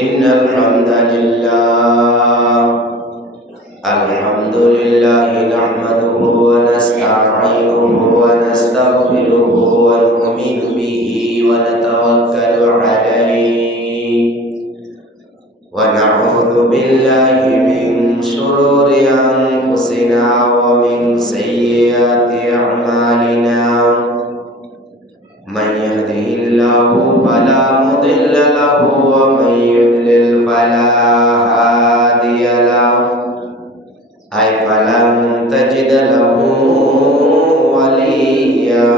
إن الحمد لله نحمده ونستعينه ونستغفره ونؤمن به ونتوكل عليه ونعوذ بالله من شرور أنفسنا ومن سيئات أعمالنا من يهده الله فلا مضل له ومن يضلل فلا هادي له أي فلن تجد له وليا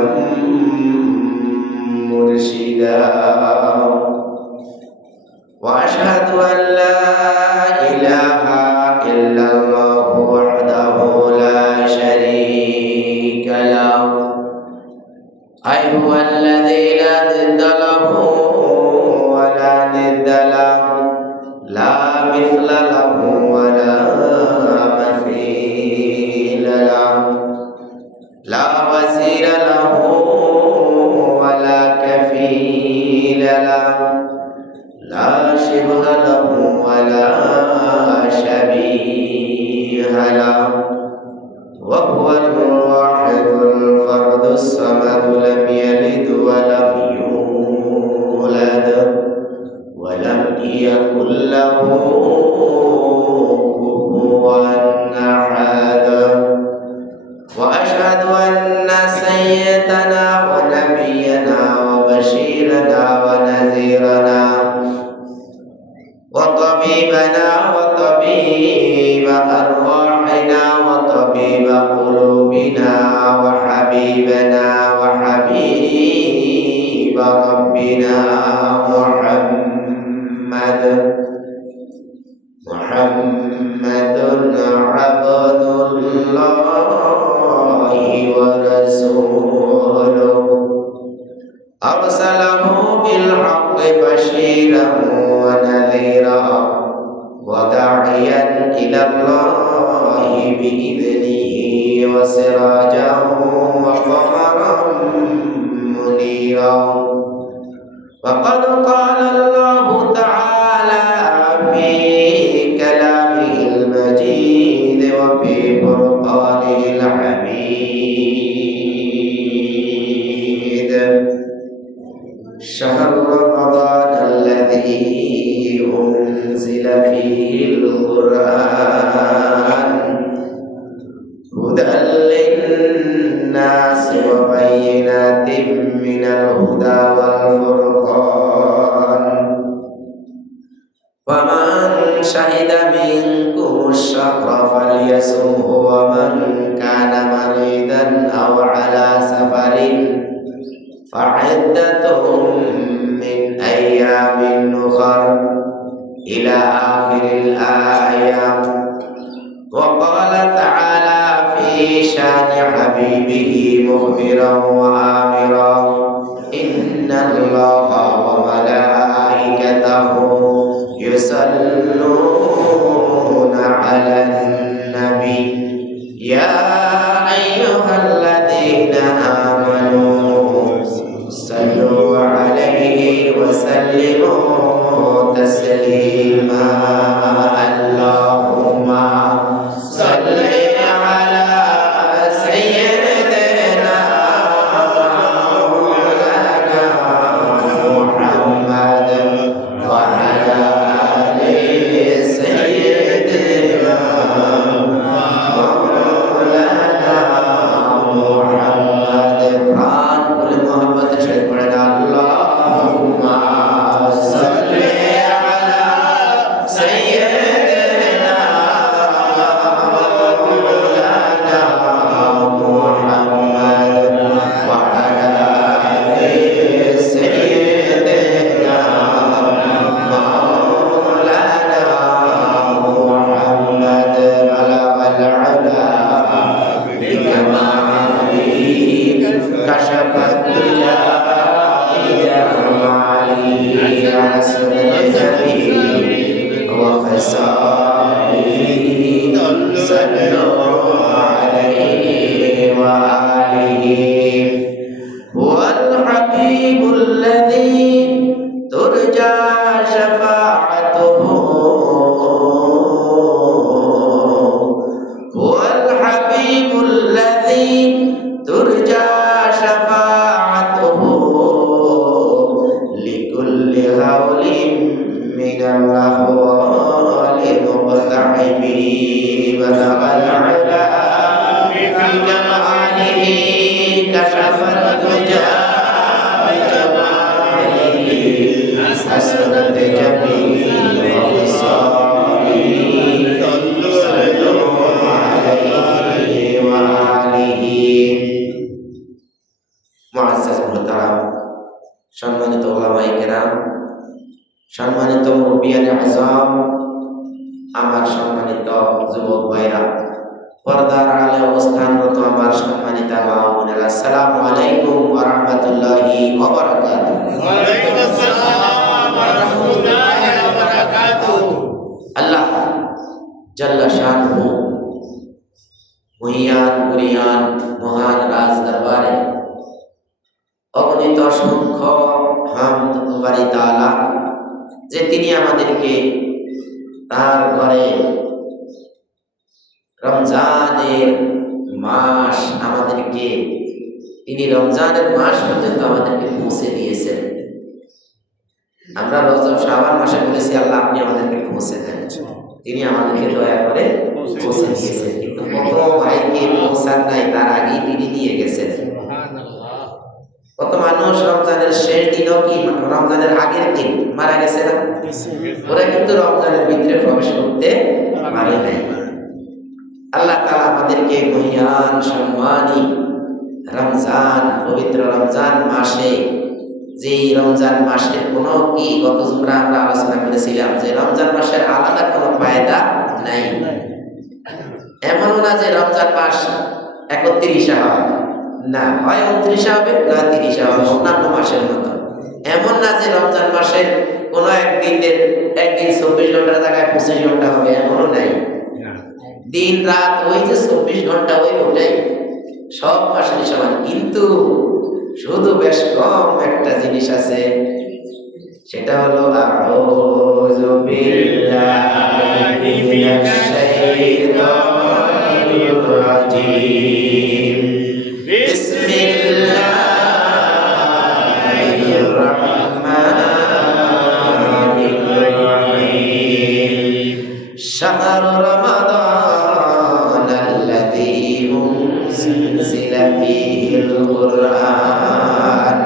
مرشدا وأشهد أن لا إله إلا الله وحده لا شريك له أي هو الذي لا ضد له ولا ند له لا مثل له ولا مثيل له لا وزير له ولا كفيل له لا شبه له ولا شبيه له وهو الواحد الفرد الصمد لم يلد ولم يولد ولم يكن له كفوا أحد وأشهد أن سيدنا ونبينا وبشيرنا ونذيرنا وطبيبنا وطبيب أرواحنا وطبيب قلوبنا وحبيبنا وحبيب ربنا محمد عبد الله ورسوله أرسله بالحق بشيرا ونذيرا وداعيا إلى الله بإذنه وسراجا وقمرا منيرا وقد قال الله تعالى في كلامه المجيد وفي فرقانه الحميد شهر رمضان الذي أنزل فيه القرآن هدى للناس وبينات من الهدى والفرقان ومن شهد منكم الشهر فليصمه ومن كان مريضا أو على سفر فعدة من أيام أخر إلى آخر الآية وقال تعالى في شان حبيبه مخبرا وآمرا إن الله وملائكته يصلون على النبي يا أيها الذين آمنوا صلوا عليه وسلموا تسليما اللهم صل على سيدنا مولانا محمد وعلى آل سيدنا مولانا محمد प्राण कुल मोहब्बत शरीफ पढ़ना अल्लाहुम्मा सल्ली अला सय्यिदना मौलाना मुहम्मद व अला आलि सय्यिदना मौलाना मुहम्मद बलगल अला बिकमालिही كشف الدجى بجماله حسن الجميل وخصاله صلوا عليه وآله هو الحبيب الذي ترجى شفاعته সম্মানিত ওলামায়ে কেরাম, সম্মানিত মুরব্বিয়ানে আযম, আমার সম্মানিত যুবক ভাইরা, পর্দার আড়ালে অবস্থানরত আমার সম্মানিতা মা ও বোনেরা, আসসালামু আলাইকুম ওয়া রাহমাতুল্লাহি ওয়া বারাকাতুহু। ওয়া আলাইকুম আসসালাম ওয়া রাহমাতুল্লাহি ওয়া বারাকাতুহু। আল্লাহ জাল্লা শানুহু মহিয়ান কুরিয়ান মহান রাজ দরবারে অগণিত অসংখ্য হামদ ও বাড়ি তাআলা যে তিনি আমাদেরকে তার ঘরে রমজানের মাস আমাদেরকে তিনি রমজানের মাস পর্যন্ত আমাদেরকে পৌঁছে দিয়েছেন। আমরা রজব শাবান মাসে বলেছি আল্লাহ আপনি আমাদেরকে পৌঁছে দেন, তিনি আমাদেরকে দয়া করে পৌঁছে দিয়েছেন। কিন্তু কত ভাইকে পৌঁছান নাই, তার আগেই তিনি নিয়ে গেছেন। কত মানুষ রমজানের শেষ দিনও কি রমজানের আগের দিন মারা গেছে না, ওরা কিন্তু রমজানের ভিতরে প্রবেশ করতে পারে নাই। আল্লাহ তাআলা আমাদেরকে মহিয়ান সম্মানী রমজান, পবিত্র রমজান মাসে, যেই রমজান মাসের কোনো কি গত জুমরা আমরা আলোচনা করেছিলাম যে রমজান মাসের আলাদা কোনো ফায়দা নাই। এমনও না যে রমজান মাস 31 হবে, না হয় 29 হবে না 30 হবে, অন্যান্য মাসের মতো। এমন না যে রমজান মাসের কোনো একদিন 24 ঘন্টার জায়গায় 25 ঘন্টা হবে, এমনও নাই। দিন রাত ওই যে 24 ঘন্টা ওই ওটাই সব মাসের সমান। কিন্তু শুধু বেশ কম একটা জিনিস আছে, সেটা হলো আউযু বিল্লাহি মিনাশ শাইতানির রাজীম, বিসমিল্লাহির রাহমানির রাহিম, শাহরু রমাদান আল্লাযী উনজিলা ফীহিল কুরআন,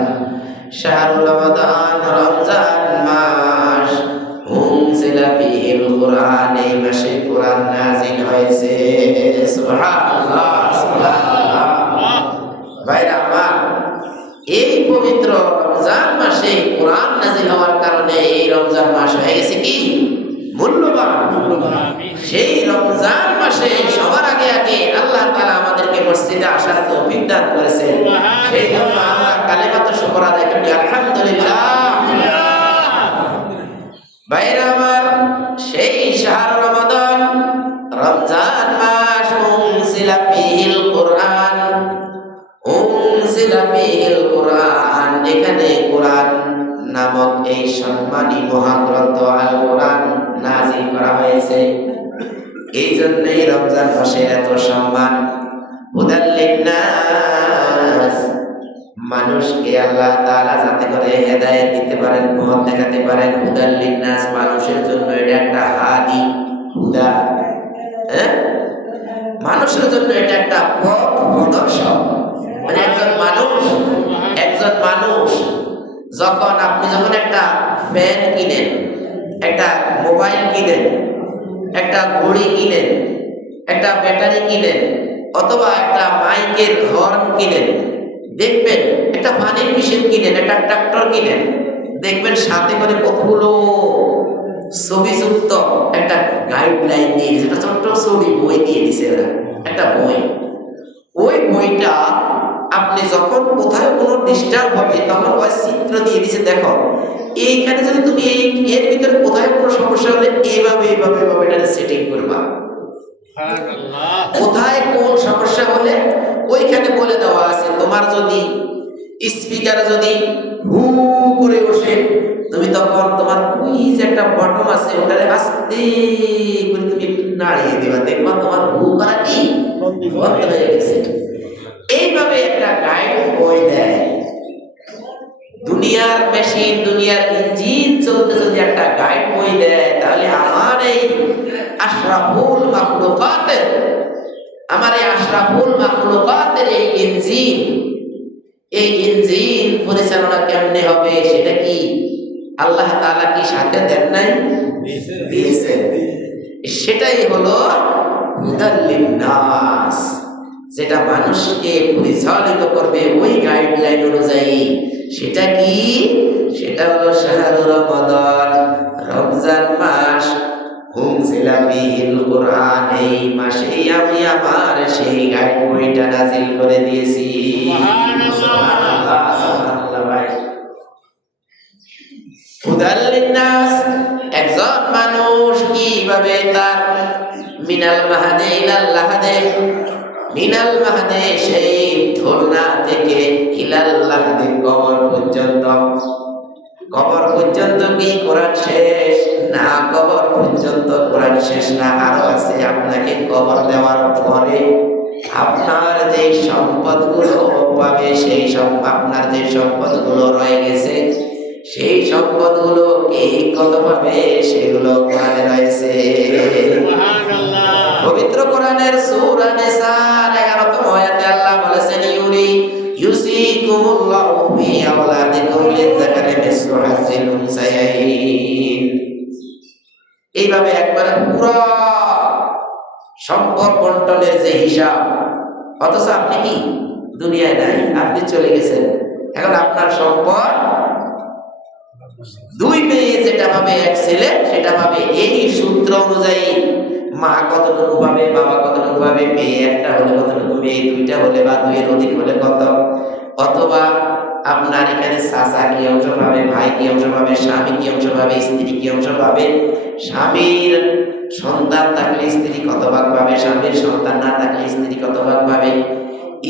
শাহরু রমাদান রমজান মাস, উনজিলা ফীহিল কুরআন, এই মাসে কুরআন নাযিল হয়েছে। সুবহানাল্লাহ সুবহানাল্লাহ। ভাইরা আমার, এই পবিত্র রমজান মাসে কুরআন নাযিল হওয়ার কারণে এই রমজান মাস হয়ে গেছে কি মূল্যবান। সেই রমজান মাসে সবার আগে আগে আল্লাহ তাআলা আমাদেরকে মসজিদে আসার তৌফিক দান করেছেন। সেই জন্য আমরা কালিমাতুশ শুকর আদায় করি, আলহামদুলিল্লাহ। ভাইরা আমার, সেই শাহর রমাদান রমজান মাস, উনজিলা ফীহিল কুরআন, উনজিলা ফীহিল কুরআন, এখানে কুরআন নামক এই সম্মানী মহাগ্রন্থ আল কোরআন নাযিল করা হয়েছে। এই জন্যই রমজান মাসের এত সম্মান। হুদাল লিন্নাস, মানুষকে আল্লাহ তাআলা যাতে করে হেদায়েত দিতে পারেন, পথ দেখাতে পারেন। হুদাল লিন্নাস, মানুষের জন্য এটা একটা হাদি, হুদা, মানুষের জন্য এটা একটা পথ প্রদর্শক। মানে একজন মানুষ যখন আপনি যখন একটা ফ্যান কিনেন, একটা মোবাইল কিনেন, একটা ঘড়ি কিনেন, একটা ব্যাটারি কিনেন, অথবা একটা মাইকের হর্ন কিনেন, দেখবেন একটা পানির মেশিন কিনেন, একটা ট্রাক্টর কিনেন, দেখবেন সাথে করে কতগুলো ছবিযুক্ত একটা গাইডলাইন দিয়ে দিয়েছে, একটা ছোট্ট ছবি বই দিয়ে দিছে ওরা, একটা বই। ওই বইটা আপনি যখন কোথায় কোনো ডিস্টার্ব হবে তখন ওই চিত্র দিয়ে দিছে, দেখো এইখানে যদি তুমি এর ভিতরে কোথায় কোনো সমস্যা হলে এইভাবে এইভাবে এইভাবে এটা সেটিং করবা। কোথায় কোন সমস্যা হলে ওইখানে বলে দেওয়া আছে। তোমার যদি স্পিকারে যদি হু করে ওঠে, তুমি তখন তোমার ওই যে একটা বটম আছে ওটারে আস্তে করে তুমি নাড়িয়ে দেবা, দেখবা তোমার হু করা কি বন্ধ হয়ে গেছে। এইভাবে একটা গাইড বই দেয়। দুনিয়ার মেশিন, দুনিয়ার ইঞ্জিন চলতে যদি একটা গাইড বই দেয়, তাহলে আমার এই আশরাফুল মাখলুকাতের, এই ইঞ্জিন পরিচালনা কেমনে হবে সেটা কি আল্লাহ তাআলা কি সাথে দেন নাই? দিয়েছেন। সেটাই হলো হুদাল লিন্নাস, যেটা মানুষকে পরিচালিত করবে ওই গাইডলাইন অনুযায়ী, সেটা কি? সেটা হলো শাহরুর রমাদান, রমজান মাস। উনজিলা ফীহিল কুরআন, এই মাসেই আমি আমার সেই গাইড বইটা নাযিল করে দিয়েছি। সুবহানাল্লাহ, সুবহানাল্লাহ ভাই। হুদাল লিন্নাস, একজন মানুষ কিভাবে তার মিনাল মাহাদে ইলাল লাহাদে, মিনাল মাহাদে সেই ধুলনা থেকে ইলাল লাহাদে কবর পর্যন্ত, কবর পর্যন্ত কি কোরআন শেষ? না, কবর পর্যন্ত কোরআন শেষ না, আরো আছে। আপনাকে কবর দেওয়ার পরে আপনার যে সম্পদগুলো পাবে, সেই সব আপনার যে সম্পদগুলো রয়ে গেছে, সেই সম্পদগুলো কে কত পাবে সেগুলো কোরআনে রয়েছে। সুবহানাল্লাহ। পবিত্র কোরআনের সূরা নিসার 11তম আয়াতে আল্লাহ বলেছেন, ইউসিকুমুল্লাহু ফি আওলাদিকুম লিযাকারি মিসলু হাজ্জিল উনসায়াইন। এইভাবে একবারে পুরো সম্পদ বন্টনের যে হিসাব, অথচ আপনি কি দুনিয়ায় নাই, আপনি চলে গেছেন। এখন আপনার সম্পদ দুই মেয়ে যেটা পাবে, এক ছেলে সেটা পাবে। এই সূত্র অনুযায়ী মা কতটুকু পাবে, বাবা কতটুকু পাবে, মেয়ে একটা হলে কতটুকু, মেয়ে দুইটা হলে বা দুইয়ের অধিক হলে কত, অথবা আপনার এখানে চাচা কি অংশ পাবে, ভাই কি অংশ পাবে, স্বামী কি অংশ পাবে, স্ত্রী কি অংশ পাবে, স্বামীর সন্তান থাকলে স্ত্রী কত ভাগ পাবে, স্বামীর সন্তান না থাকলে স্ত্রী কত ভাগ পাবে,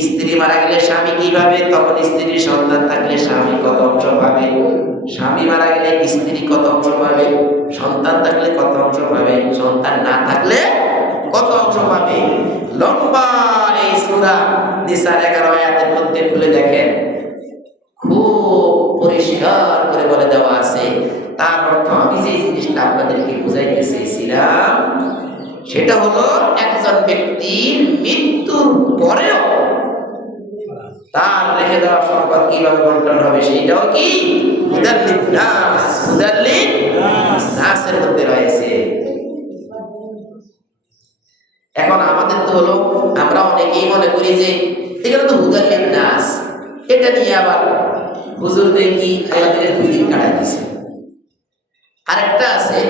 স্ত্রী মারা গেলে স্বামী কি পাবে, তখন স্ত্রীর সন্তান থাকলে স্বামী কত অংশ পাবে, স্বামী মারা গেলে স্ত্রী কত অংশ পাবে, সন্তান থাকলে কত অংশ পাবে, সন্তান না থাকলে কত অংশ পাবে। লম্বা এই সূরা নিসার 11 আয়াতের মধ্যে খুলে দেখেন, খুব পরিষ্কার করে বলে দেওয়া আছে। তার অর্থ আমি যে জিনিসটা আপনাদেরকে বুঝাইতে চেয়েছিলাম সেটা হলো, একজন ব্যক্তির মৃত্যুর পরেও তার রেখে দেওয়া সম্পদ কিভাবে বন্টন হবে, সেইটাও কি হুদাল লিন্নাস, হুদাল লিন্নাসের মধ্যে রয়েছে। এখন আমাদের তো হলো, আমরা অনেকেই মনে করি যে এখানে তো হুদাল লিন্নাস, এটা নিয়ে আবার হুজুরদের কি আমাদের 2 দিন কাটাই দিছে। আরেকটা আছে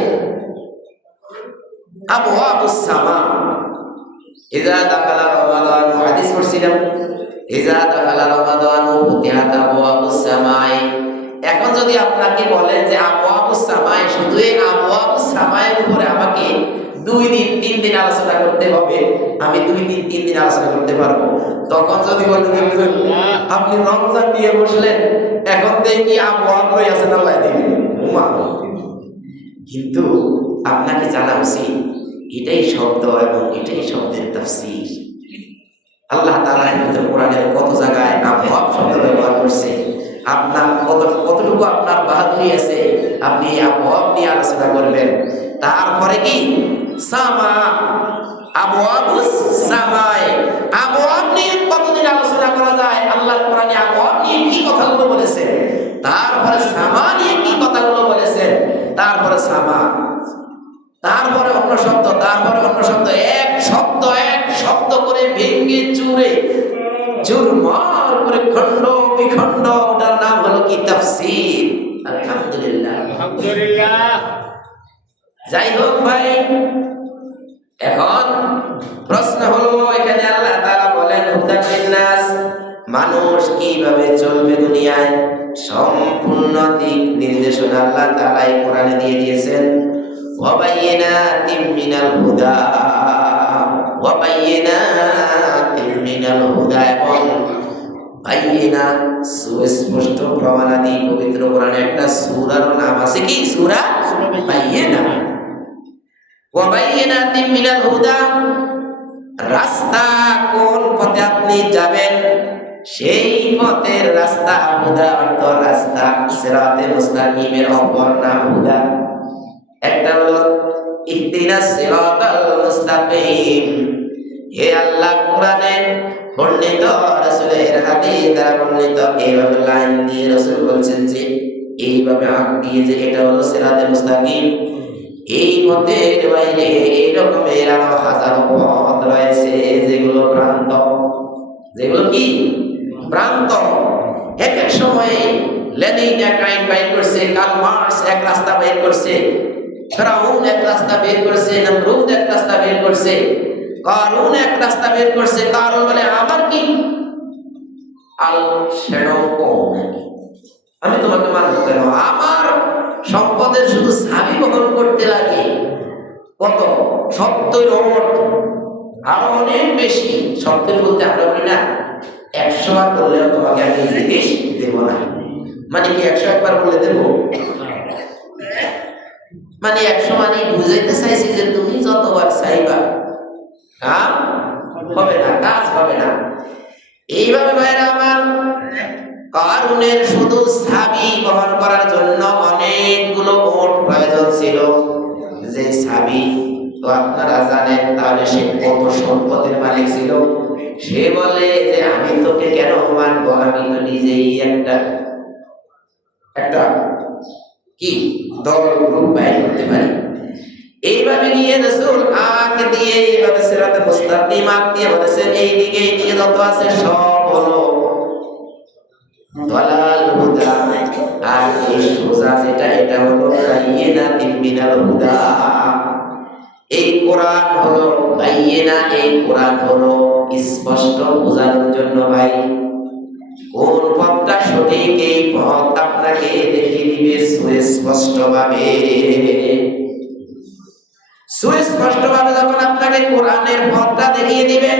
আবওয়াবুস সামা, ইযা দাখালা রমাদান, হাদিস পড়ছিলাম, ইযা দাখালা রমাদান ফুতিহাত আবওয়াবুস সামাই। এখন যদি আপনাকে বলেন যে আবওয়াবুস সামাই, শুধু এই আবওয়াবুস সামাইয়ের উপরে আমাকে 2 দিন 3 দিন আলোচনা করতে হবে, আমি 2 দিন 3 দিন আলোচনা করতে পারবো। তখন যদি বলেন আপনি রমজান নিয়ে বসলেন, এখন দেখি আবওয়াব লই আছেন আল্লাহ দিবেন উমা। কিন্তু আপনাকে জানা উচিত এটাই শব্দ এবং এটাই শব্দের তাফসীর। আল্লাহ তাআলা পবিত্র কোরআনের কত জায়গায় আবওয়াব শব্দ ব্যবহার করছে, আপনার কতটুকু আপনার বাহাদুরি আছে, আপনি এই আবওয়াব নিয়ে আলোচনা করবেন। তারপরে কি সামা, আবওয়াবুস সামাই, আবওয়াব নিয়ে কতদিন আলোচনা করা যায়, আল্লাহর কোরআনে আবওয়াব নিয়ে কি কথাগুলো বলেছেন, তারপরে সামা নিয়ে কি কথাগুলো বলেছেন, তারপরে সামা, তারপরে অন্য শব্দ, তারপরে অন্য শব্দ, এক শব্দ করে ভেঙে চুরে চুরমার করে খণ্ড বিখণ্ড, ওটার নাম হলো কি তাফসীর। আলহামদুলিল্লাহ, আলহামদুলিল্লাহ। যাই হোক ভাই, এখন প্রশ্ন হলো, এখানে আল্লাহ তাআলা বলেন হুদাল লিন্নাস, মানুষ কিভাবে চলবে দুনিয়ায়, সম্পূর্ণ দিক নির্দেশনা আল্লাহ তাআলা এই কোরআনে দিয়ে দিয়েছেন। ওয়া বায়্যিনাতিম মিনাল হুদা, ওয়া বায়্যিনাতিম মিনাল হুদা, এবং বায়্যিনা সুস্পষ্ট প্রমাণাদি। পবিত্র কোরআনে একটা সূরার নাম আছে কি, সূরা বায়্যিনা। ওয়া বায়্যিনাতিম মিনাল হুদা, রাস্তা কোন পথে আপনি যাবেন সেই পথের রাস্তা, হুদা অর্থ রাস্তা, সিরাতে মুস্তাকিমের অপর নাম হুদা। একটা হলো ইহদিনাস সিরাতাল মুস্তাকিম, হে আল্লাহ কোরআনে বর্ণিত, রাসূলের হাদিস দ্বারা বর্ণিত এইভাবে লাইন দিয়ে রাসূল বলছেন যে এইভাবে আঁক দিয়ে যে এটা হলো সিরাতে মুস্তাকিম। এই পথের বাইরে এই রকমের আরো হাজারো পথ রয়েছে যেগুলো ভ্রান্ত। যেগুলো কি ভ্রান্ত। এক এক সময়ে লেনিন এক আইন বাইর করছে, কার্ল মার্কস এক রাস্তা বের করছে, ফেরাউন এক রাস্তা বের করছে, নমরুদ এক রাস্তা বের করছে, কারুন এক রাস্তা বের করছে। কারুন বলে আমার কি আল শ্যাডো কম নাকি, আমি তোমাকে মানবো কেন? আমার সম্পদের শুধু চাবি বহন করতে লাগে কত 70 ওট, আরো অনেক বেশি। 70 বলতে আমরা বলি না 100 বার বললেও তোমাকে আমি জিনিস দেব না। মানে কি 101 বার বললে দেবো? মানে 100 মানে বুঝাইতে চাইছি যে তুমি যতবার চাইবা কাজ হবে না, কাজ হবে না। এইভাবে ভাইরা আমার, কারুনের শুধু চাবি বহন করার জন্য অনেকগুলো ওট প্রয়োজন ছিল। যে চাবি তো আপনারা জানেন, তাহলে সে কত সম্পদের মালিক ছিল। সে বলে যে আমি তোকে কেন মানবো, আমি তো নিজেই একটা কি দল গ্রুপ বাইর করতে পারি। এইভাবে নিয়ে রাসূল আঁক দিয়ে এইভাবে সিরাতে মুস্তাকিম আঁক দিয়ে বলেছেন এইদিকে যত আছে সব হলো দালাল হুদা, আর এই সোজা যেটা এটা হলো বায়িনাতিন মিনাল হুদা। এই কোরআন হলো বায়িনা, এই কোরআন হলো স্পষ্ট বোঝানোর জন্য। ভাই কোন পথটা সঠিক, এই পথ আপনাকে দেখিয়ে দিবে সুস্পষ্টভাবে। সুস্পষ্টভাবে যখন আপনাকে কোরআনের পথটা দেখিয়ে দিবে,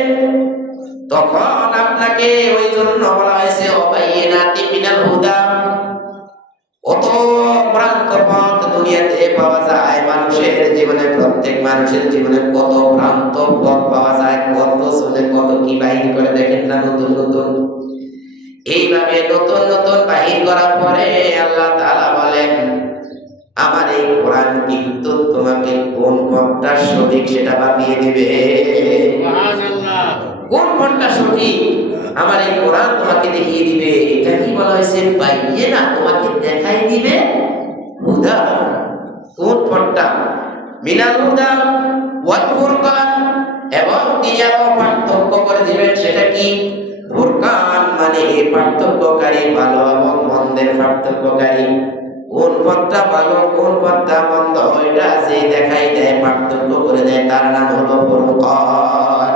তখন আপনাকে ওই জন্য বলা হয়েছে অবাইনাতি মিনাল হুদা। কত ভ্রান্ত পথ দুনিয়াতে পাওয়া যায় মানুষের জীবনে, প্রত্যেক মানুষের জীবনে কত ভ্রান্ত পথ পাওয়া যায়, কত চলে কত কি বাহির করে দেখেন না নতুন নতুন। এইভাবে নতুন নতুন বাহির করার পরে আল্লাহ তাআলা বলেন আমার এই কোরআন কিন্তু তোমাকে কোন পথটা সঠিক সেটা বানিয়ে দিবে। সুবহানাল্লাহ। কোন পথটা সঠিক আমার এই কোরআন তোমাকে দেখিয়ে দিবে। এটা কি বলা হয়েছে? বায়িনা, তোমাকে দেখাই দিবে হুদা। কোন পথটা? মিনাল হুদা ওয়াল ফুরকান, এবং তিনি আরো পার্থক্য করে দিবেন। সেটা কি? ফুরকান মানে পার্থক্যকারী, ভালো এবং মন্দের পার্থক্যকারী। কোন পথটা ভালো কোন পথটা মন্দ এটা যে দেখাই দেয়, পার্থক্য করে দেয়, তার নাম হলো ফুরকান।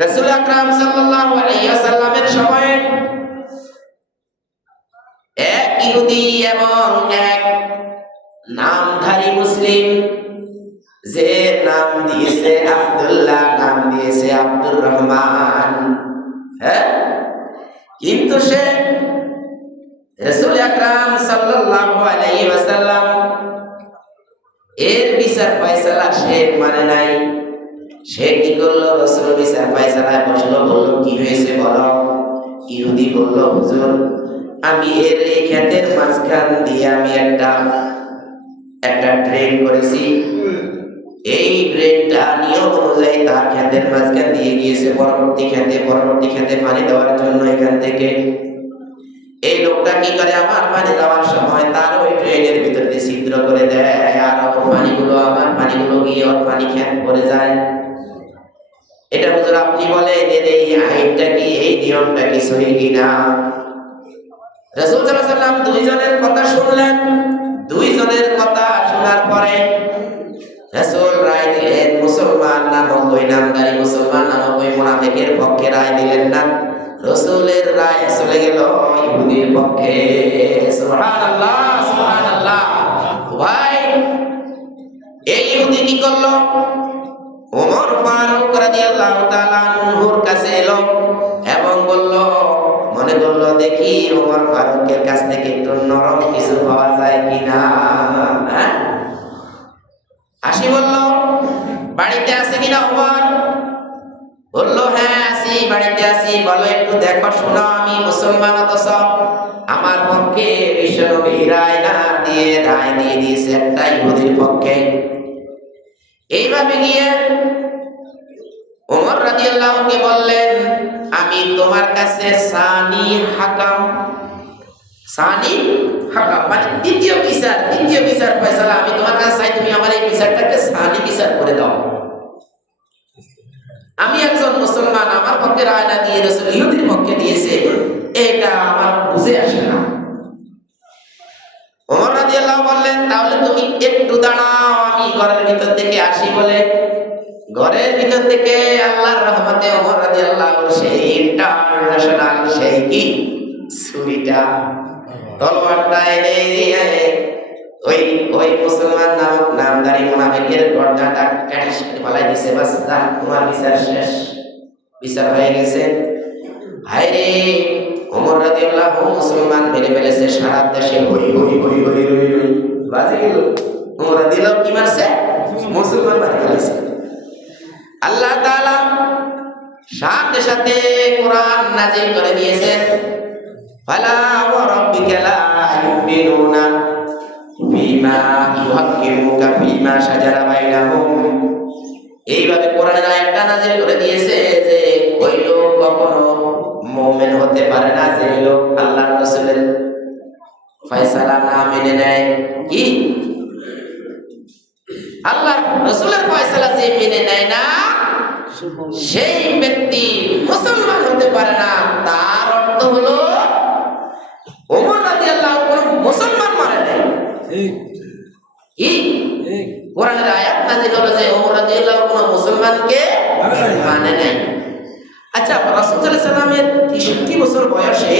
রাসূল আকরাম সাল্লাল্লাহু আলাইহি ওয়াসাল্লামের সময়ে এক ইহুদি এবং এক নামধারী মুসলিম, যে নাম দিয়েছে আব্দুল্লাহ, নাম দিয়েছে আব্দুর রহমান, হ্যাঁ, কিন্তু সে রাসূল আকরাম সাল্লাল্লাহু আলাইহি ওয়াসাল্লাম এর বিচার ফয়সালা সে মানে নাই। সে কি করলো? রাসূল বিচার ফয়সালায় বসলো, বলল কি হয়েছে বলো। ইহুদি বলল হুজুর আমি এর এই ক্ষেতের মাঝখান দিয়ে আমি একটা ড্রেন করেছি, এই ড্রেনটা নিয়ম অনুযায়ী তার ক্ষেতের মাঝখান দিয়ে গিয়েছে পরবর্তী ক্ষেতে পানি দেওয়ার জন্য। এখান থেকে এই লোকটা কি করে, আমার পানি যাওয়ার সময় তার ওই ড্রেনের ভিতর দিয়ে ছিদ্র করে দেয়, আর ওর পানিগুলো আমার পানিগুলো গিয়ে ওর পানি খেত পড়ে যায়। এটা হুজুর আপনি বলেন এর এই আইনটা কি, এই নিয়মটা কি সহি কিনা? রাসূল সাল্লাল্লাহু আলাইহি ওয়াসাল্লাম দুইজনের কথা শুনলেন। দুইজনের কথা শোনার পরে রাসূল রায় দিলেন মুসলমান নামক ওই নামদারি মুসলমান নামক ওই মুনাফিকের পক্ষে রায় দিলেন না, রাসূলের রায় চলে গেল ইহুদির পক্ষে। সুবহানাল্লাহ সুবহানাল্লাহ। ভাই এই ইহুদি কি করলো? ওমর ফারুক রাদিয়াল্লাহু তাআলা আনহুর কাছে এলো এবং বলল, মনে করলো দেখি ওমর ফারুকের কাছ থেকে একটু নরম কিছু পাওয়া যায় কিনা। হ্যাঁ, আসি বলল বাড়িতে আছে কিনা? ওমর বলল হ্যাঁ আছি, বাড়িতে আছি। বলো একটু দেখো শোনো, আমি মুসলমান অথচ আমার পক্ষে বিশ্বনবী রায় দিয়ে দিয়েছে একটা ইহুদির পক্ষে। এইভাবে গিয়ে ওমর রাদিয়াল্লাহু আনহু বললেন আমি তোমার কাছে সানি হাকাম মানে দ্বিতীয় বিচার ফয়সালা আমি তোমার কাছে চাই, তুমি আমার এই বিচারটাকে সানি বিচার করে দাও। আমি একজন মুসলমান, আমার পক্ষে রায় না দিয়ে রাসূল ইহুদির পক্ষে দিয়েছে, এটা আমার বুঝে আসে না। ওমর রাদিয়াল্লাহু বললেন, তাহলে তুমি একটু দাঁড়াও, আমি ঘরের ভিতর থেকে আসি। বলে ঘরের ভিতর থেকে আল্লাহর রহমতে ওমর রাদিয়াল্লাহু সেই ইন্টারন্যাশনাল সেই কি ছুরিটা তলোয়ারটা এনে দিয়ে ওই ওই মুসলমান নামক নামদারি মুনাফিকের গর্দানটা কেটে ফেলাই দিছে। বাস তোমার বিচার শেষ, বিচার হয়ে গেছে। হায়রে ওমর রাদিয়াল্লাহু মুসলমান মেরে ফেলেছে, সারা দেশে হই হই হই হই হই হই বাজে গেল। ওমর রাদিয়াল্লাহু কি মারছে? মুসলমান মারে ফেলেছে। আল্লাহ তাআলা সাথে সাথে কোরআন নাযিল করে দিয়েছেন, ফালা ওয়া রাব্বিকা লা ইউমিনুনা বিমা ইউহাক্কিমুকা ফিমা শাজারা বাইনাহুম। এইভাবে কোরআনের আয়াতটা নাযিল করে দিয়েছে যে ওই লোক কখনো মুমিন হতে পারে না যে লোক আল্লাহর রাসূলের ফয়সালা না মেনে নেয়। কি আল্লাহর রাসূলের ফয়সালা যে মেনে নেয় না, সেই ব্যক্তি মুসলমান হতে পারে না। তার অর্থ হলো ওমর রাদিয়াল্লাহু কোন মুসলমান মারে নাই। কি কোরআনের আয়াত নাযিল হলো যে ওমর রাদিয়াল্লাহু কোন মুসলমানকে মানে নাই। আচ্ছা, রাসূল সাল্লাল্লাহু আলাইহি সাল্লামের 63 বছর বয়সে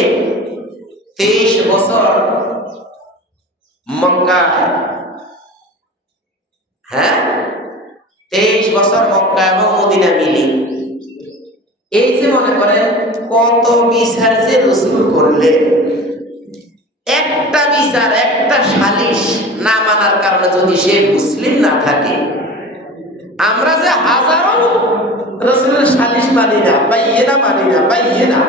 23 বছর মক্কা, 23 বছর মক্কা এবং মদিনা মিলে এই যে মনে করেন কত বিচার যে রাসূল করলেন। একটা বিচার, একটা সালিশ না মানার কারণে যদি সে মুসলিম না থাকে, আমরা যে হাজারো রাসূলের সালিশ মানি না, বাইয়িনা মানি না, বাইয়িনা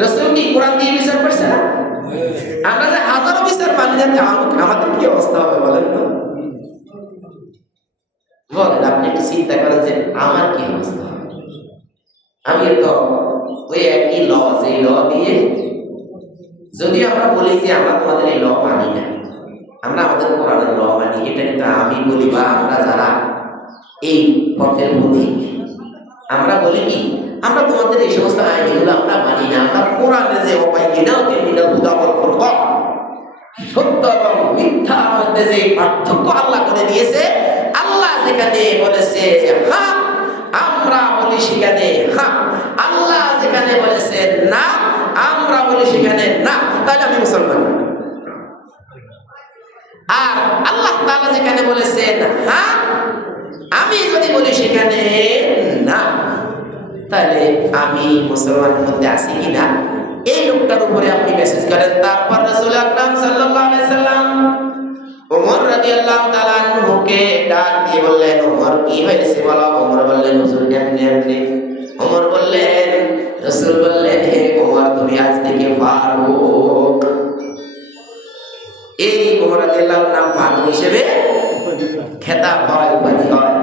রাসূল কি কোরআন দিয়ে বিচার করছে না? আমরা যে হাজারো বিচার মানি না, আমাদের কি অবস্থা হবে বলেন তো? বলেন, আপনি একটু চিন্তা করেন যে আমার কি অবস্থা হবে। আমি তো ওই একই ল, যে ল দিয়ে যদি আমরা বলি যে আমরা তোমাদের এই ল মানি না, আমরা আমাদের কোরআনের ল মানি, এটা কিন্তু আমি বলি বা আমরা যারা এই পথের পথিক, আমরা বলি কি আমরা তোমাদের এই সমস্ত আইনগুলো আমরা মানি না। আমরা কোরআনে যে সত্য এবং মিথ্যার মধ্যে যে পার্থক্য আল্লাহ করে দিয়েছে, আল্লাহ যেখানে বলেছে হ্যাঁ আমরা বলি সেখানে হ্যাঁ, আল্লাহ যেখানে বলেছে না আমরা বলি সেখানে না, তাহলে আমি মুসলমান। আর আল্লাহ তাআলা যেখানে বলেছেন হ্যাঁ, আমি যদি বলি সেখানে না, তাহলে আমি মুসলমানের মধ্যে আছি কিনা এই লোকটার উপরে আপনি মেসেজ করেন। তারপর রাসূল আকরাম সাল্লাল্লাহু আলাইহি সাল্লাম ওমর রাদিয়াল্লাহু তাআলা আনহুকে ডাক দিয়ে বললেন, ওমর কি হয়েছে বলো। ওমর বললেন, হুজুর এমনি এমনি। ওমর বললেন, রাসূল বললেন, হে ওমর তুমি আজ থেকে ফারুক। এই ওমর রাদিয়াল্লাহু নাম ফারুক হিসেবে খেতাব হয়, উপাধি হয়।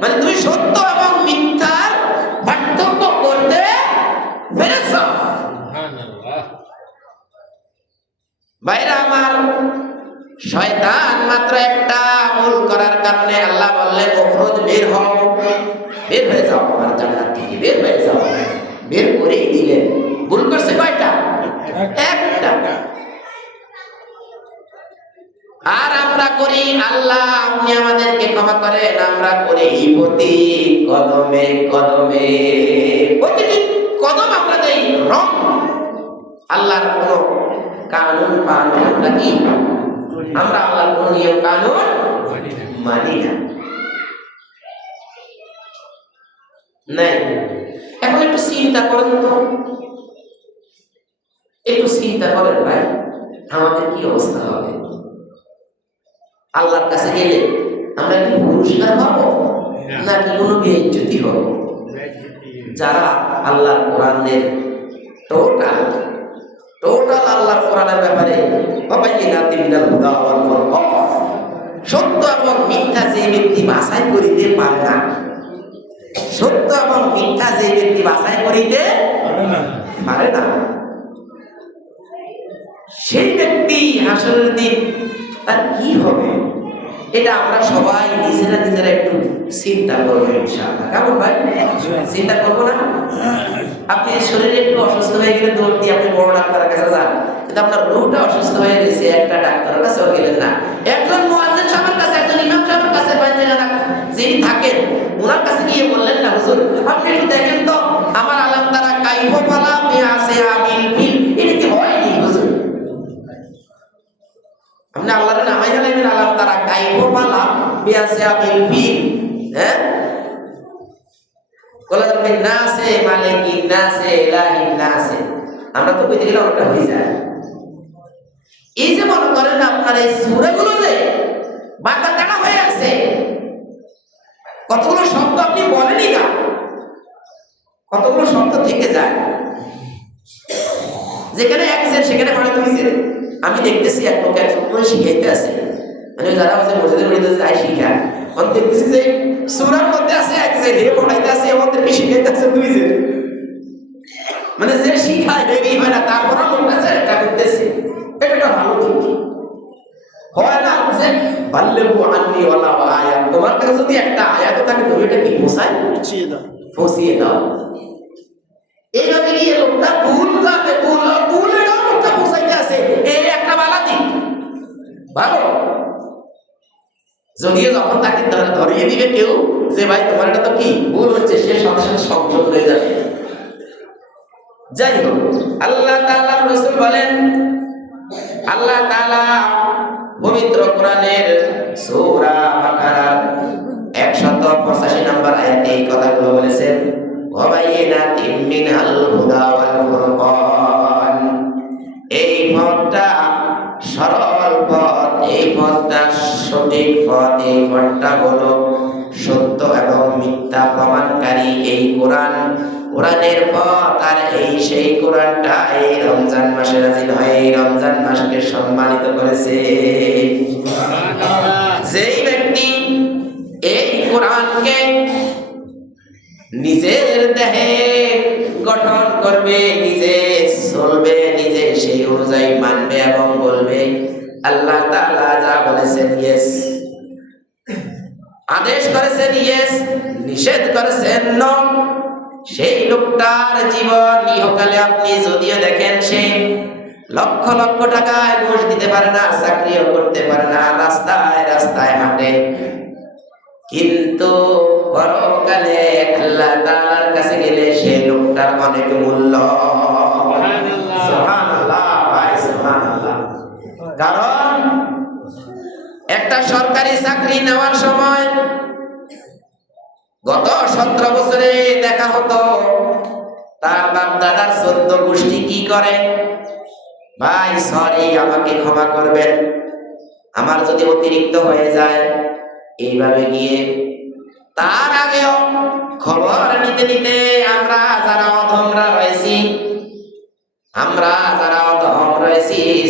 মানে তুমি সত্য এবং মিথ্যার পার্থক্য করতে পেরেছ। ভাইরা আমার, শয়তান মাত্র একটা ভুল করার কারণে আল্লাহ বললেন উখরুজ, বের হও, বের হয়ে যাও, আমার জান্নাত থেকে বের হয়ে যাও। বের করেই দিলেন। ভুল করছে কয়টা? একটা। আর আমরা করি আল্লাহ আপনি আমাদেরকে ক্ষমা করেন, আমরা করি প্রতি কদমে কদমে, প্রতিটি কদম আমরা দেই রং। আল্লাহর কোন কানুন পালন আমরা কি, আমরা আল্লাহর কোন নিয়ম কানুন মানি না। নাই। এখন একটু চিন্তা করেন তো, একটু চিন্তা করেন ভাই, আমাদের কি অবস্থা হবে? আল্লাহর কাছে গেলে আমরা কি পুরস্কার পাবো নাকি কোনো বেইজ্জতি হবে? যারা আল্লাহর কোরআনের টোটাল আল্লাহর কোরআনের ব্যাপারে ওয়াবাইনাতি মিনাল হুদা ওয়াল ফুরকান, সত্য এবং মিথ্যা যে ব্যক্তি বাছাই করিতে পারে না, সত্য এবং মিথ্যা যে ব্যক্তি বাছাই করিতে পারে না, সেই ব্যক্তি হাসরের দিন তার কি হবে? এটা আমরা সবাই নিজেরা একটু চিন্তা করবো ইনশাআল্লাহ। কেমন ভাই, চিন্তা করবো না? আপনি শরীরে একটু অসুস্থ হয়ে গেলে দৌড় দিয়ে আপনি বড় ডাক্তারের কাছে যান, কিন্তু আপনার রোগটা অসুস্থ হয়ে গেছে, একটা ডাক্তারের কাছেও গেলেন না। একজন মুয়াজ্জিন সাহেবের কাছে, একজন ইমাম সাহেবের কাছে যিনি থাকেন ওনার কাছে গিয়ে বললেন না, হুজুর আপনি একটু দেখেন তো আমার আলাম তারা কাইফ পালা পেয়াসে আমিল ফিল, এটা কি হয়নি হুজুর? আপনি আল্লাহর নামাই হালাইবেন আলাম তারা কাইফ পালা পেয়াসে আমিল ফিল। হ্যাঁ, কলাদার নাসে মালিকিন নাসে ইলাহিন নাসে, আমরা তো কইতে গেলে অনেকটা হয়ে যায়। এই যে মনে করেন আপনার এই সূরাগুলো যে বাঁকা টানা হয়ে আছে, কতগুলো শব্দ আপনি বলেনই না, কতগুলো শব্দ থেকে যায়, যেখানে এক জের সেখানে মানে দুই জের। আমি দেখতেছি এক লোক একজন করে শিখাইতে আছে, মানে যারা হচ্ছে মসজিদের মধ্যে যাই শিখায়, দেখতেছি যে সূরার মধ্যে আছে এক জের, হে পড়াইতে আছে আমাদেরকে শিখাইতে আছে দুই জের। মানে যে শিখায় দেরি হয় না, তারপরে লোকটা চেষ্টা করতেছে, এটা ভালো দিক হয় না? যে বাল্লিগু আন্নি ওয়ালাউ আয়াত, তোমার কাছে যদি একটা আয়াত থাকে তুমি এটা কি পৌঁছিয়ে দাও। এইভাবে গিয়ে লোকটা ভুল যাবে, ভুলেরও লোকটা পৌঁছাইতে আছে, এই একটা বালা দিক ভালো। যদিও যখন তাকে ধরিয়ে দিবে কেউ যে ভাই তোমার এটা তো কি ভুল হচ্ছে, সে সাথে সাথে সংশোধন হয়ে যাবে। যাই হোক, আল্লাহ তাআলা রাসূল বলেন, আল্লাহ তাআলা পবিত্র কোরআনের সূরা বাকারার 185 নম্বর আয়াতে এই কথাগুলো বলেছেন, ওয়াবাইনাতিন মিনাল হুদা ওয়াল ফুরকান। এই পথটা সরল পথ, এই পথটা সঠিক পথ, এই পথটা হলো সত্য এবং মিথ্যা প্রমাণকারী এই কোরআন, কোরআনের পথ। আর এই সেই কোরআনটা এই রমজান মাসে নাযিল হয়, এই রমজান মাসকে সম্মানিত করেছে। যেই ব্যক্তি এই কোরআনকে নিজের দেহে গঠন করবে, নিজে চলবে, নিজে সেই অনুযায়ী মানবে এবং বলবে আল্লাহ তাআলা যা বলেছেন ইয়েস, আদেশ করেছেন ইয়েস, নিষেধ করেছেন নো, সেই লোকটার জীবন ইহকালে আপনি যদিও দেখেন সে লক্ষ লক্ষ টাকায় ঘুষ দিতে পারে না, চাকরিও করতে পারে না, রাস্তায় রাস্তায় হাঁটে, কিন্তু পরকালে আল্লাহ তাআলার কাছে গেলে সেই লোকটার অনেক মূল্য। সুবহানাল্লাহ ভাই, সুবহানাল্লাহ। কারণ একটা সরকারি চাকরি নেওয়ার সময় গত 17 বছরে দেখা হতো তার বাপ দাদার 14 গোষ্ঠী কি করে। ভাই সরি, আমাকে ক্ষমা করবেন, আমার যদি অতিরিক্ত হয়ে যায়। এইভাবে গিয়ে তার আগেও খবর নিতে নিতে আমরা যারা অধমরা রয়েছি,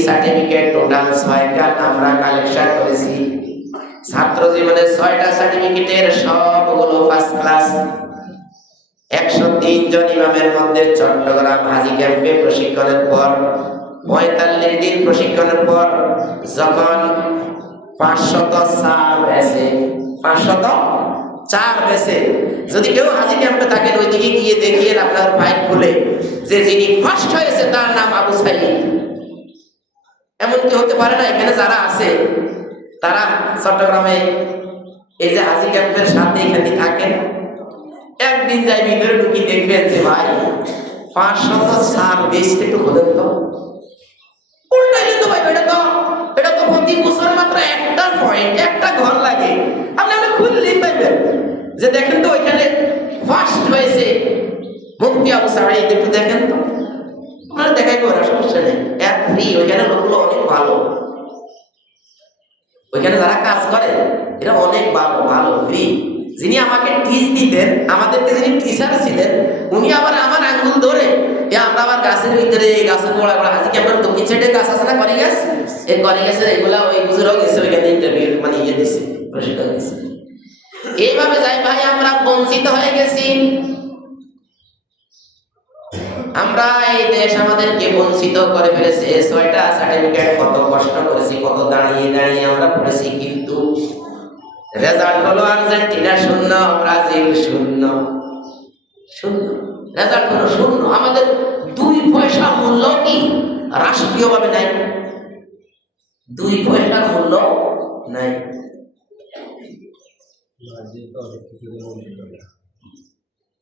সার্টিফিকেট টোটাল 6টা আমরা কালেকশন করেছি। ছাত্র জীবনের 6টা সার্টিফিকেটের সবগুলো ফার্স্ট ক্লাস। 103 জন ইমামের মধ্যে চট্টগ্রাম হাজি ক্যাম্পে প্রশিক্ষণের পর 45 দিন প্রশিক্ষণের পর যখন 504 ব্যাচে 504 ব্যাচে যদি কেউ হাজি ক্যাম্পে থাকেন ওইদিকে গিয়ে দেখিয়ে আপনার ফাইল খুলে যে যিনি ফার্স্ট হয়েছে তার নাম আবু সাইদ। এমন কি হতে পারে না এখানে যারা আছে তারা চট্টগ্রামে এই যে হাজি ক্যাম্পের সাথে এখানে থাকেন, একদিন যাই ভিতরে ঢুকি দেখবেন যে ভাই 504 বেশি একটু খোঁজেন তো উল্টাইলে তো ভাই এটা তো প্রতি বছর মাত্র একটা পয়েন্ট একটা ঘর লাগে। আপনি খুললেই পাইবেন যে দেখেন তো ওইখানে ফার্স্ট হয়েছে মুফতি আবু সাঈদ, একটু দেখেন তো আপনারা দেখাইবো, ওরা সমস্যা নেই, এক ফ্রি। ওইখানে লোকগুলো অনেক ভালো, ওইখানে যারা কাজ করে এরা অনেক ভালো ভালো ফ্রি। যিনি আমাকে টিচ দিতেন, আমাদেরকে যিনি টিচার ছিলেন, উনি আবার আমার আঙ্গুল ধরে আমরা আবার গাছের ভিতরে গাছের গোড়া গোড়া হাজি ক্যাম্পের দক্ষিণ সাইডে গাছ আছে না, করে গাছ, এই করে গাছের এগুলা ওই গুজরাও গেছে, ওইখানে ইন্টারভিউ মানে ইয়ে দিছে, প্রশিক্ষণ দিছে। এইভাবে যাই ভাই আমরা বঞ্চিত হয়ে গেছি। আমরা এই দেশ আমাদেরকে বঞ্চিত করে ফেলেছে। 6টা সার্টিফিকেট কত কষ্ট করেছি, কত দাঁড়িয়ে দাঁড়িয়ে আমরা পড়েছি, কিন্তু রেজাল্ট হলো আর্জেন্টিনা 0, ব্রাজিল 0, রেজাল্ট হলো 0। আমাদের 2 পয়সা মূল্য কি রাষ্ট্রীয়ভাবে নাই, 2 পয়সার মূল্য নাই।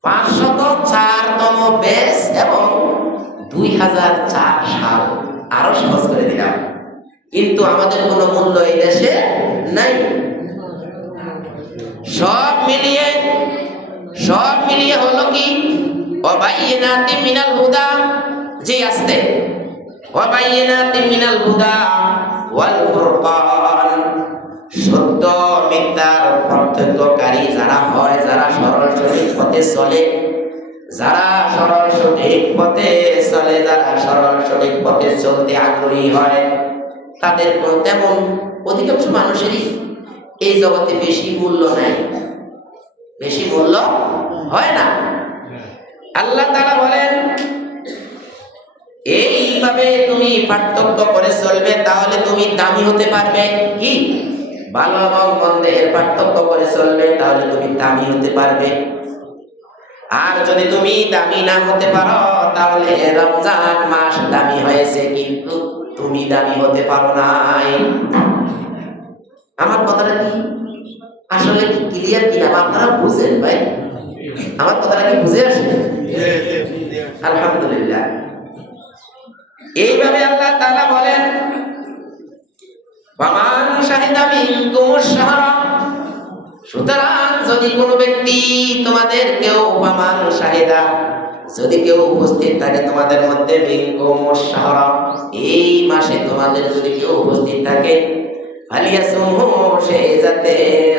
504তম ব্যাচ এবং 2004 সাল, আরো সহজ করে দিলাম, কিন্তু আমাদের কোনো মূল্য এই দেশে নাই। সব মিলিয়ে হলো কি ওয়াবাইয়িনাতিন মিনাল হুদা, জি আসতে, ওয়াবাইয়িনাতিন মিনাল হুদা ওয়াল ফুরকান, সত্য মিথ্যার পার্থক্যকারী যারা হয়, যারা সরল সঠিক পথে চলে, যারা সরল সঠিক পথে চলে, যারা সরল সঠিক পথে চলতে আগ্রহী হয়, তাদের তেমন অধিকাংশ মানুষেরই এই জগতে বেশি মূল্য নাই, বেশি মূল্য হয় না। আল্লাহ তাআলা বলেন এইভাবে তুমি পার্থক্য করে চলবে, তাহলে তুমি দামি হতে পারবে। কি ভালো এবং মন্দের পার্থক্য করে চলবে, তাহলে তুমি দামি হতে পারবে। আর যদি তুমি দামি না হতে পারো, তাহলে রমজান মাস দামি হয়েছে কিন্তু তুমি দামি হতে পারো নাই। আমার কথাটা কি আসলে কি ক্লিয়ার কিনা আপনারা বুঝেন ভাই? আমার কথাটা কি বুঝে আসে? আলহামদুলিল্লাহ। এইভাবে আল্লাহ তাআলা বলেন ফামান শাহিদা মিনকুমুশ শাহরা, সুতরাং যদি কোনো ব্যক্তি তোমাদের কেউ, ফামান শাহিদা, যদি কেউ উপস্থিত থাকে তোমাদের মধ্যে, মিনকুমুশ শাহরা, এই মাসে তোমাদের যদি কেউ উপস্থিত থাকে, ফালিয়াসুমহু, সে যাতে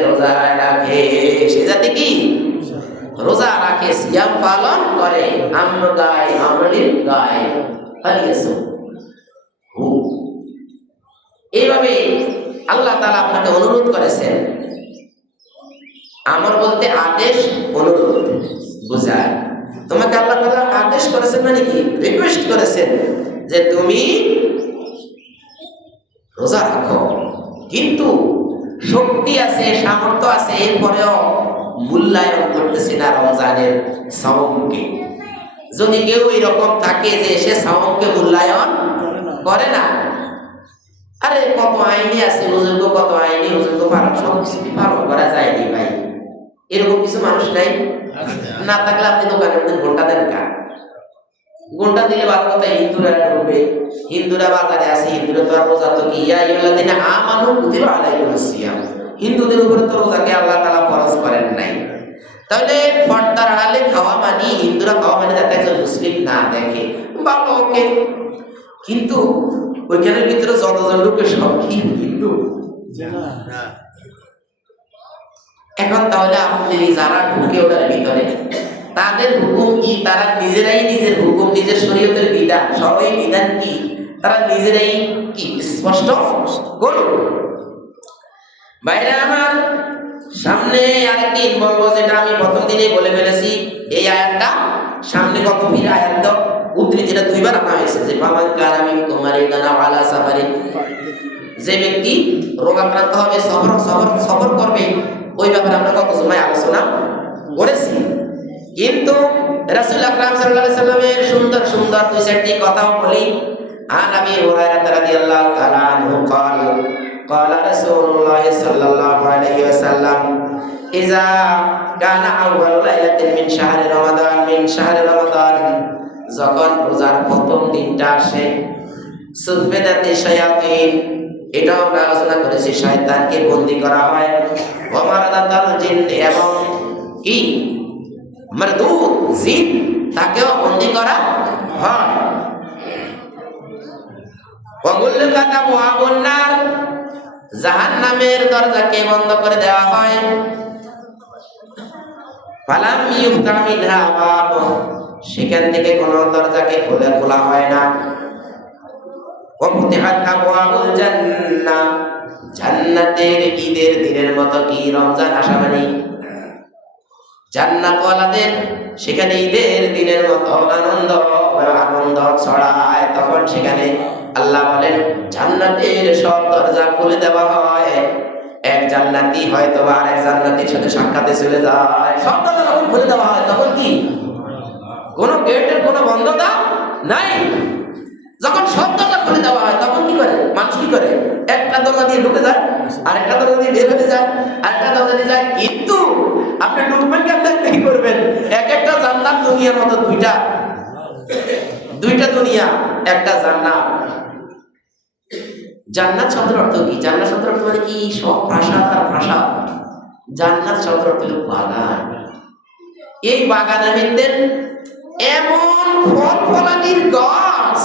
রোজা রাখে, সে যাতে কি রোজা রাখে, সিয়াম পালন করে, আমর গায়, আমলিন গায়, ফালিয়াসুমহু। এইভাবে আল্লাহ তাআলা আপনাকে অনুরোধ করেছেন। আমর বলতে আদেশ, অনুরোধ বুঝায়। তোমাকে আল্লাহ তাআলা আদেশ করেছেন মানে কি রিকোয়েস্ট করেছেন যে তুমি রোজা রাখো, কিন্তু শক্তি আছে, সামর্থ্য আছে, এরপরেও মূল্যায়ন করতেছে না রমজানের সাওমকে। যদি কেউ এরকম থাকে যে সে সাওমকে মূল্যায়ন করে না, আরে কত আইনি আছে হুজুরকে, কত আইনি হুজুরকে পালন, সব কিছু পালন করা যায়নি ভাই, এরকম কিছু মানুষ নাই? না থাকলে আপনি দোকানের মধ্যে ঘন্টা দেন কা, ঘন্টা দিলে ভালো কথা, হিন্দুরা ঢুকবে, হিন্দুরা বাজারে আছে, হিন্দুরা তো আর রোজা তো কি ইয়াইয়ুল্লাযিনা আমানু কুতিবা আলাইকুমুস সিয়াম, হিন্দুদের উপরে তো রোজাকে আল্লাহ তাআলা ফরজ করেন নাই। তাহলে পর্দার আড়ালে খাওয়া মানে, হিন্দুরা খাওয়া মানে যাতে একজন মুসলিম না দেখে, ভালো ওকে, কিন্তু ওইখানের ভিতরে যতজন ঢুকে সব কি হিন্দু? এখন তাহলে আপনি যারা ঢুকে ওটার ভিতরে, তাদের হুকুম কি? তারা নিজেরাই নিজের হুকুম, নিজের শরীয়তের বিধান, সবই বিধান কি তারা নিজেরাই কি স্পষ্ট করুন। বাইরে আমার সামনে আরেকটি বলবো, যেটা আমি প্রথম দিনে বলে ফেলেছি। এই আয়াতটা সামনে কত ফিরে আয়াত উদ্ধৃতিটা 2 বার আনা হয়েছে, যে ফামান কানা মিনকুম মারিদান আও আলা সাফারিন, যে ব্যক্তি রোগাক্রান্ত হবে, সফর করবে, ওই ব্যাপারে আমরা কত সময় আলোচনা করেছি। কিন্তু রাসূল আকরাম সাল্লাল্লাহু আলাইহি সাল্লামের সুন্দর সুন্দর 2-4টি কথাও বলি। আন আবি হুরায়রা রাদিয়াল্লাহু তাআলা আনহু قال رسول الله صلى الله عليه وسلم إذا كان أول ليلة من شهر رمضان যখন রোজার প্রথম দিনটা আসে, সুফিদাতি শায়াতিন, এটা আমরা আলোচনা করেছি, শয়তানকে বন্দী করা হয়, ওমারাদাতাল জিন, এবং কি মারদুদ জিন, তাকেও বন্দী করা হয়, ওয়াগুল্লিকাত আবওয়াবুন নার, জাহান্নামের দরজাকে বন্ধ করে দেওয়া হয়, ফালাম ইউফতাহ মিনহা বাব, সেখান থেকে কোনো দরজাকে খোলা হয় না, ওয়া ফুতিহাত আবওয়াবুল জান্নাহ, জান্নাতের ঈদের দিনের মতো, কি রমজান আসা মানে জান্নাতওয়ালাদের সেখানে ঈদের দিনের মতো আনন্দ ছড়ায়। তখন সেখানে আল্লাহ বলেন জান্নাতের সব দরজা খুলে দেওয়া হয়, এক জান্নাতি হয়তো বা আরেক জান্নাতির সাথে সাক্ষাতে চলে যায়। সব দরজা যখন খুলে দেওয়া হয় তখন কি কোনো গেটের কোনো বন্ধতা নাই। যখন সব দরজা খুলে দেওয়া হয় তখন কি করে মানুষ? কি করে? একটা দরজা দিয়ে ঢুকে যায়, আরেকটা দরজা দিয়ে বের হয়ে যায়, আরেকটা দরজা দিয়ে যায়। কিন্তু আপনি ঢুকবেন কেমন, কি করবেন? এক একটা জান্নাত দুনিয়ার মতো দুইটা দুনিয়া, একটা জান্নাত। জান্নাত শব্দের অর্থ কি? জান্নাত শব্দের অর্থ মানে কি? সব প্রাসাদ আর প্রাসাদ। জান্নাত শব্দের অর্থ হলো বাগান। এই বাগানের মধ্যে এমন ফল ফলাদির গাছ,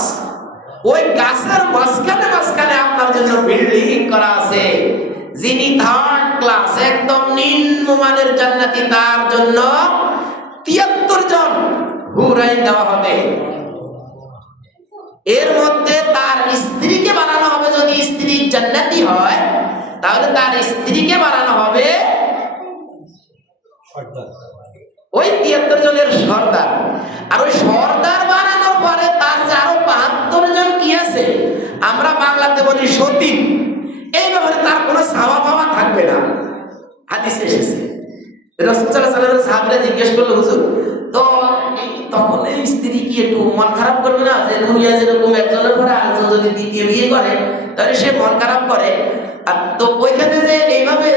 ওই গাছের মাঝখানে আপনার জন্য বিল্ডিং করা আছে। যিনি থার্ড ক্লাস একদম নিম্নমানের জান্নাতি, তার জন্য ৭৩ জন হুরাইন দেওয়া হবে। এর মধ্যে তার স্ত্রীকে বানানো হবে, যদি স্ত্রী জান্নাতি হয় তাহলে তার স্ত্রীকে বানানো হবে ওই ৭৩ জনের সর্দার। আর ওই সর্দার বানানোর পরে তার যে আরো ৭২ জন কি আছে, আমরা বাংলাতে বলি সতীন, এই ব্যাপারে তার কোনো ছাওয়া পাওয়া থাকবে না। হাদিসে এসেছে, রাসূল সাল্লাল্লাহু আলাইহি ওয়াসাল্লাম সাহাবীরা জিজ্ঞেস করলো, হুজুর তো তখন এই স্ত্রী কি একটু মন খারাপ করবে না? যে দুনিয়া যেরকম একজনের পরে আরেকজন যদি দ্বিতীয় বিয়ে করে তাহলে সে মন খারাপ করে। আর তো ওইখানে যে এইভাবে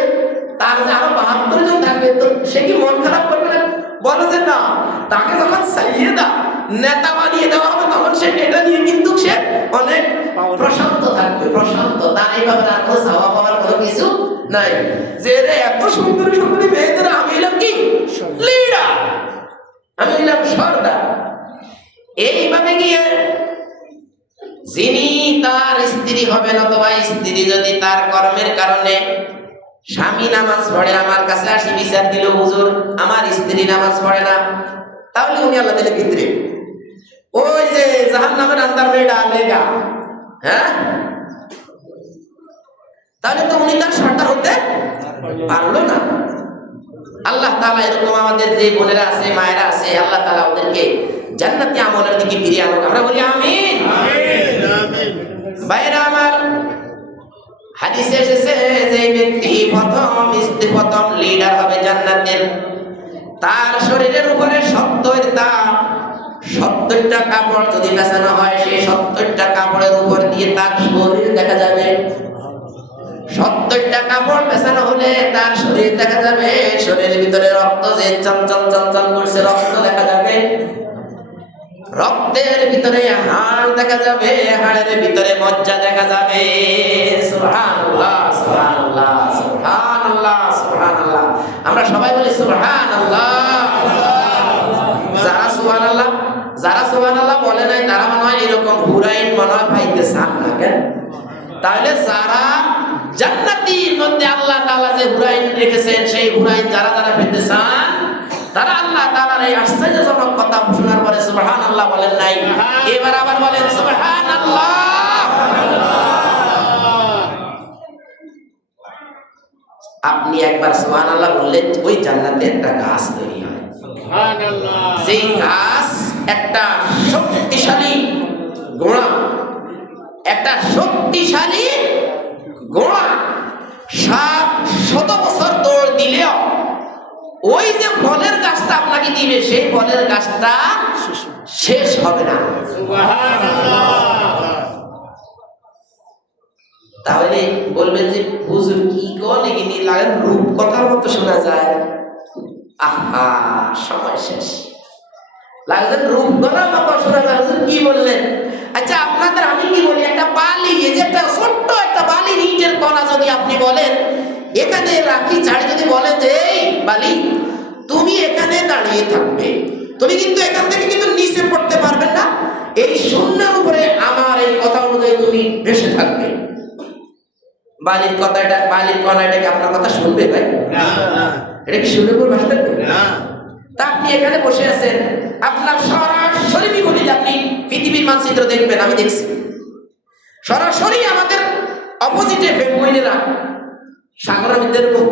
তার যে আরো ৭২ জন থাকবে, তো সে কি মন খারাপ করবে না? বলে যে না, তাকে যখন সাইয়েদা নেতা বানিয়ে দেওয়া হবে তখন সে এটা নিয়ে কিন্তু সে অনেক প্রশান্ত থাকবে, প্রশান্ত। তার এইভাবে আর কোনো ছাওয়া পাওয়ার কোনো কিছু নাই। যে রে এত সুন্দরী সুন্দরী মেয়েদের আমি এলাম কি লিডার, আমি এলাম সর্দার। এইভাবে গিয়ে যিনি তার স্ত্রী হবেন অথবা স্ত্রী যদি তার কর্মের কারণে, স্বামী নামাজ পড়ে আমার কাছে আসি বিচার দিল, হুজুর আমার স্ত্রী নামাজ পড়ে না, তাহলে উনি আল্লাহ দিলে ভিতরে ওই যে জাহান্নামের আন্দার মেয়েটা আলেগা, হ্যাঁ, তাহলে তো উনি তার সর্দার হতে পারলো না। আল্লাহ তাআলা এরকম আমাদের যে বোনেরা আছে, মায়েরা আছে, আল্লাহ তাআলা ওদেরকে জান্নাতি আমলের দিকে ফিরিয়ে আনুক, আমরা বলি আমিন। ভাইরা আমার, হাদিসে এসেছে যে ব্যক্তি প্রথম লিডার হবে জান্নাতের, তার শরীরের উপরে 70টা কাপড় যদি বেছানো হয়, সেই 70টা কাপড়ের উপর দিয়ে তার শরীর দেখা যাবে। 70টা কাপড় বেছানো হলে তার শরীর দেখা যাবে, শরীরের ভিতরে রক্ত যে চঞ্চল চঞ্চল করছে রক্ত দেখা যাবে, রক্তের ভিতরে হাড় দেখা যাবে, হাড়ের ভিতরে মজ্জা দেখা যাবে। সুবহানাল্লাহ সুবহানাল্লাহ সুবহানাল্লাহ সুবহানাল্লাহ, আমরা সবাই বলি সুবহানাল্লাহ। যারা সুবহানাল্লাহ বলে নাই তারা মনে হয় এরকম হুরাইন মনে হয় পাইতে চান না, কেন? তাহলে যারা জান্নাতীর মধ্যে আল্লাহ তাআলা যে হুরাইন রেখেছেন, সেই হুরাইন যারা পেতে চান, তারা আল্লাহ তাআলার এই আশ্চর্যজনক কথা শোনার পরে সুবহানাল্লাহ বলেন নাই, এবার আবার বলেন সুবহানাল্লাহ। আপনি একবার সুবহানাল্লাহ বললেন, ওই জান্নাতে একটা গাছ তৈরি হয়, সুবহানাল্লাহ। সেই গাছ একটা শক্তিশালী গোড়া, একটা শক্তিশালী গোড়া 700 বছর দৌড় দিলেও ওই যে ফলের গাছটা আপনাকে দিবে, সেই ফলের গাছটা শেষ হবে না, সুবহানাল্লাহ। তাহলে বলবেন যে হুজুর কি কোন এগিনি লাগেন, রূপ কথার মতো শোনা যায়। আহা, সময় শেষ, লাগছেন রূপ কথার মতো শোনা যায়। হুজুর কি বললেন? আচ্ছা আপনাদের আমি কি বলি, একটা বালি, এই যে একটা ছোট্ট একটা বালি, ইটের কণা যদি আপনি বলেন এখানে রাখি ছাড়ি, যদি বলেন যে এই বালি তুমি এখানে দাঁড়িয়ে থাকবে, তুমি কিন্তু এখান থেকে কিন্তু নিচে পড়তে পারবে না, এই শূন্যের উপরে আমার এই কথা অনুযায়ী তুমি ভেসে থাকবে। বালির কথাটা, বালির কণাটাকে আপনার কথা শুনবে ভাই? না, এটা কি শুনবে বল ভাষা থাকবে না। তা আপনি এখানে বসে আছেন, আপনার সরাসরি বিপরীতে আপনি পৃথিবীর মানচিত্র দেখবেন, আমি দেখছি সরাসরি আমাদের অপোজিটে পেঙ্গুইনেরা সাগরের মধ্যে এরকম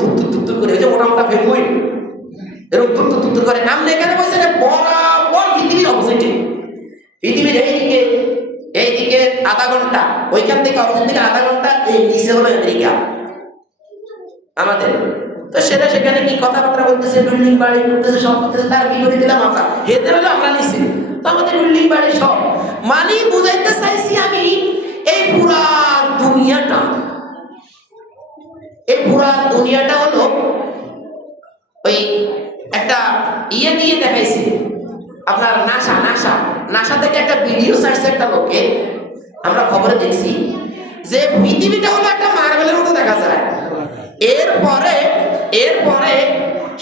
ধুর করে, ওই যে মোটা মোটা পেঙ্গুইন এরকম ধুর করে, আপনি এখানে বসে বরাবর পৃথিবীর অপোজিটে, পৃথিবীর এইদিকে আধা ঘন্টা, ওইখান থেকে অপোজিট থেকে আধা ঘন্টা, এই নিচে হলো আমেরিকা। আমাদের। তো সেটা সেখানে কি কথাবার্তা বলতেছে, বিল্ডিং বাড়ি করতেছে, সব করতেছে, তার কি করে দিলাম আমরা, হেতে হলো আমরা নিছি। তো আমাদের বিল্ডিং বাড়ি সব মানে বুঝাইতে চাইছি আমি, এই পুরা দুনিয়াটা, এই পুরা দুনিয়াটা হলো ওই একটা ইয়ে দিয়ে দেখাইছি আপনার, নাসা থেকে একটা ভিডিও ছাড়ছে একটা লোকে, আমরা খবরে দেখছি যে পৃথিবীটা হলো একটা মার্বেলের মতো দেখা যায়। এরপরে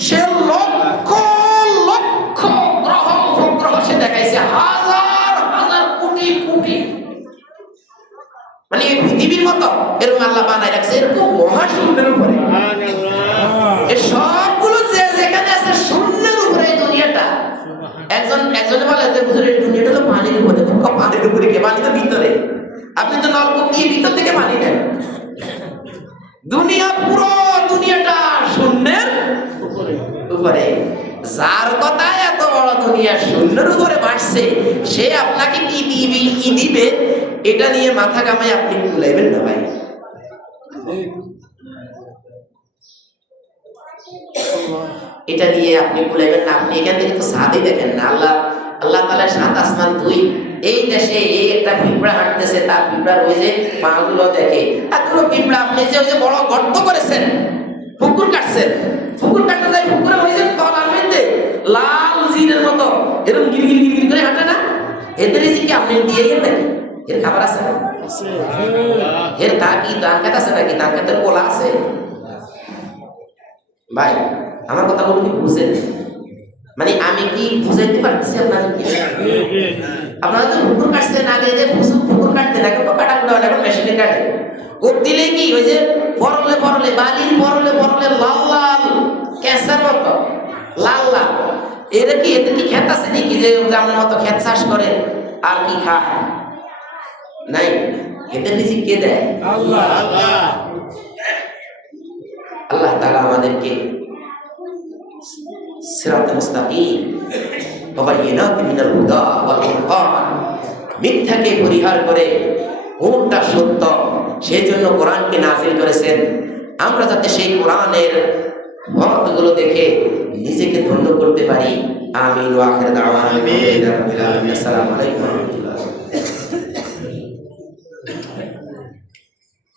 সে লক্ষ লক্ষ গ্রহ উপগ্রহ সে দেখাইছে, হাজার হাজার কোটি কোটি, মানে এই পৃথিবীর মতো এরকম আল্লাহ বানায় রাখছে এরকম মহাশূন্যের উপরে। এই সবগুলো যে যেখানে আছে শূন্যের উপরে এই দুনিয়াটা। একজন বলে যে বুঝুন এই দুনিয়াটা হলো পানির উপরে। পানির উপরে কে? পানি তো ভিতরে, আপনি তো নলকূপ দিয়ে ভিতর থেকে পানি নেন। দুনিয়া, পুরো দুনিয়াটা শূন্যের উপরে। যার কথা এত বড় দুনিয়া শূন্যের উপরে ভাসছে, সে আপনাকে কি দিবে এটা নিয়ে মাথা কামাই আপনি কুলাইবেন না ভাই। এটা নিয়ে আপনি কুলাইবেন না। আপনি এখান থেকে তো সাদই দেখেন না। আল্লাহ তাআলা সাত আসমান দুই, এই দেশে এই একটা পিঁপড়া হাঁটতেছে, তার পিঁপড়ার ওই যে পাগুলো দেখে, এতগুলো পিঁপড়া। আপনি যে ওই যে বড় গর্ত করেছেন, পুকুর কাটছেন, পুকুর কাটতে যায়, পুকুরে ওই যে তলার মধ্যে লাল জিরের মতো এরকম গিরগির গিরগির করে হাঁটে না, এদের কি আপনি দিয়ে গেলেন নাকি? এর খাবার আছে না? এর তা কি ধান খেত আছে নাকি? ধান খেতের কোলা আছে ভাই? আমার কথাগুলো কি বুঝেন? মানে আমি কি বুঝাইতে পারতেছি আপনাদেরকে? আপনারা তো পুকুর কাটছেন, আগে যে পুকুর কাটতেন, এখন তো কাটা কুড়া, এখন মেশিনে কাটে। কোপ দিলে কি ওই যে পরলে বালির পরলে লাল লাল ক্যান্সার মতো লাল লাল। এদের কি ক্ষেত আছে নাকি যে আমার মতো ক্ষেত চাষ করে আর কি খায়? নাই। এদের রিজিক কে দেয়? আল্লাহ তাআলা আমাদেরকে সিরাত মুস্তাকিম ওয়া বায়িনাত মিনাল হুদা ওয়াল ফুরকান, মিথ্যাকে পরিহার করে কোনটা সত্য সেজন্য কোরআনকে নাযিল করেছেন। আমরা যাতে সেই কোরআনের মহত্বগুলো দেখে নিজেকে ধন্য করতে পারি। আমিন ওয়া আখির দাওয়ানা আলহামদুলিল্লাহি রাব্বিল আলামিন। আসসালামু আলাইকুম।